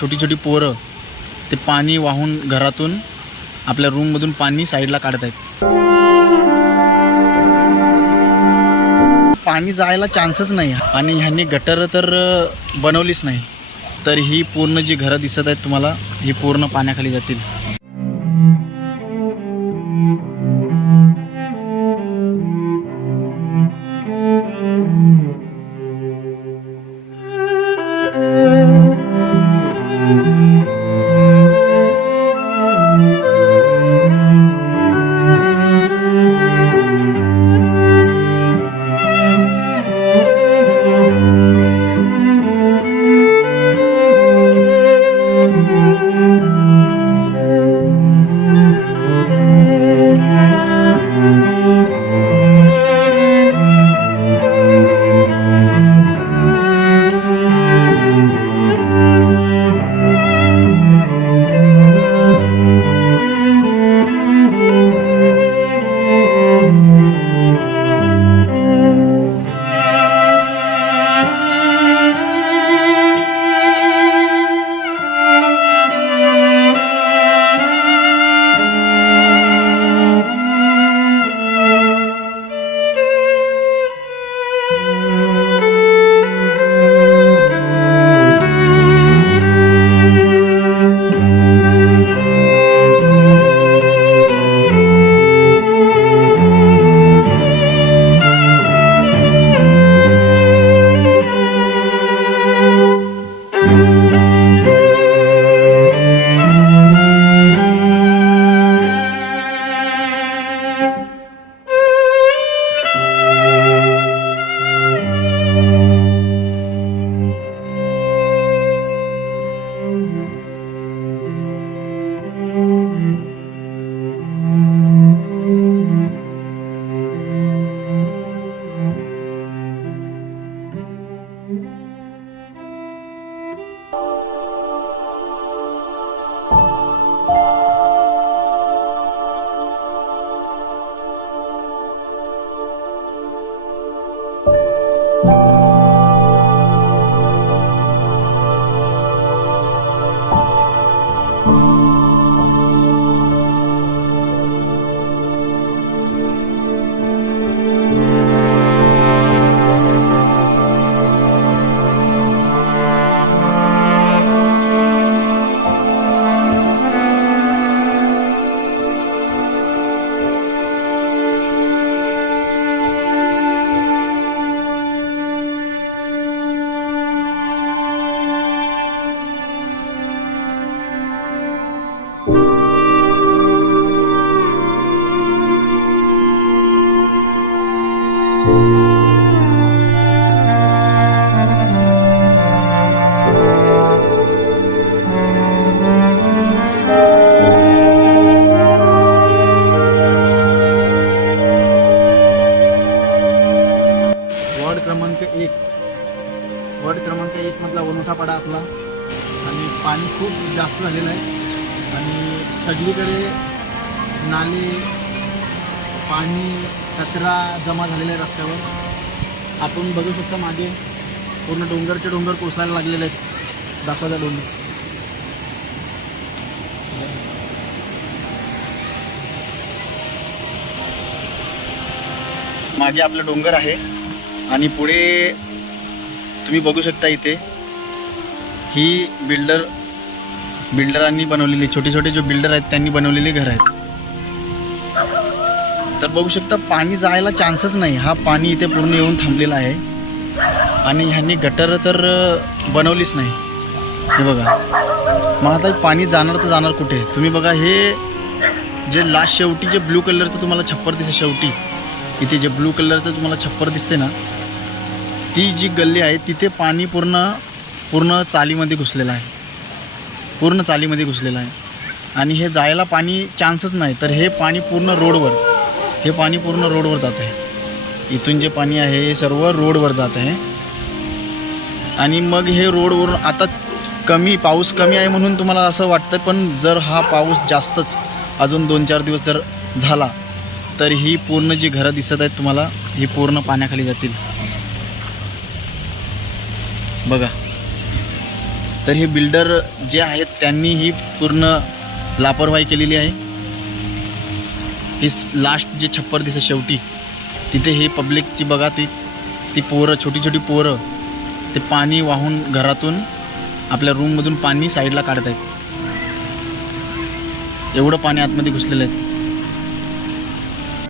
छोटी छोटी पोरं ते पाणी वाहून घरातून आपल्या रूममधून पाणी साईडला काढत आहेत. पाणी जायला चान्सच नाही आणि ह्यांनी गटर तर बनवलीच नाही, तर ही पूर्ण जी घरं दिसत आहेत तुम्हाला ही पूर्ण पाण्याखाली जातील. वार्ड क्रमांक 1 मधला वनोठापाडा आपला, आणि पाणी खूप जास्त झालेलं आहे आणि सगळीकडे नाले, पाणी, कचरा जमा झालेला आहे रस्त्यावर. आपण बघू शकता मागे पूर्ण डोंगरचे डोंगर कोसळायला लागलेले आहेत. दाखवायचा डोंगर मागे आपलं डोंगर आहे आणि पुढे तुम्ही बघू शकता इथे ही बिल्डरांनी बनवलेली छोटे छोटे जो बिल्डर आहेत त्यांनी बनवलेली घर आहेत. तर बघू शकता पाणी जायला चान्सच नाही. हा पाणी इथे पूर्ण येऊन थांबलेला आहे आणि ह्यांनी गटर तर बनवलीच नाही. हे बघा, मग आता पाणी जाणार तर जाणार कुठे? तुम्ही बघा, हे जे लास्ट शेवटी जे ब्लू कलरचं तुम्हाला छप्पर दिसते, शेवटी इथे जे ब्लू कलरचं तुम्हाला छप्पर दिसते ना, ती जी गल्ली आहे तिथे पाणी पूर्ण चालीमध्ये घुसलेलं आहे, पूर्ण चालीमध्ये घुसलेलं आहे आणि हे जायला पाणी चान्सच नाही. तर हे पाणी पूर्ण रोडवर जात आहे. इथून जे पाणी आहे हे सर्व रोडवर जात आहे आणि मग हे रोडवरून आता पाऊस कमी आहे म्हणून तुम्हाला असं वाटतं, पण जर हा पाऊस जास्तच अजून 2-4 दिवस जर झाला तर ही पूर्ण जी घरं दिसत आहेत तुम्हाला ही पूर्ण पाण्याखाली जातील. बघा, तर हे बिल्डर जे आहेत त्यांनी ही पूर्ण लापरवाही केलेली आहे. हे लास्ट जे छप्पर दिसतं शेवटी तिथे हे पब्लिकची बघा ती पोरं, छोटी छोटी पोरं ते पाणी वाहून घरातून आपल्या रूममधून पाणी साईडला काढत आहेत. एवढं पाणी आतमध्ये घुसलेलं आहे.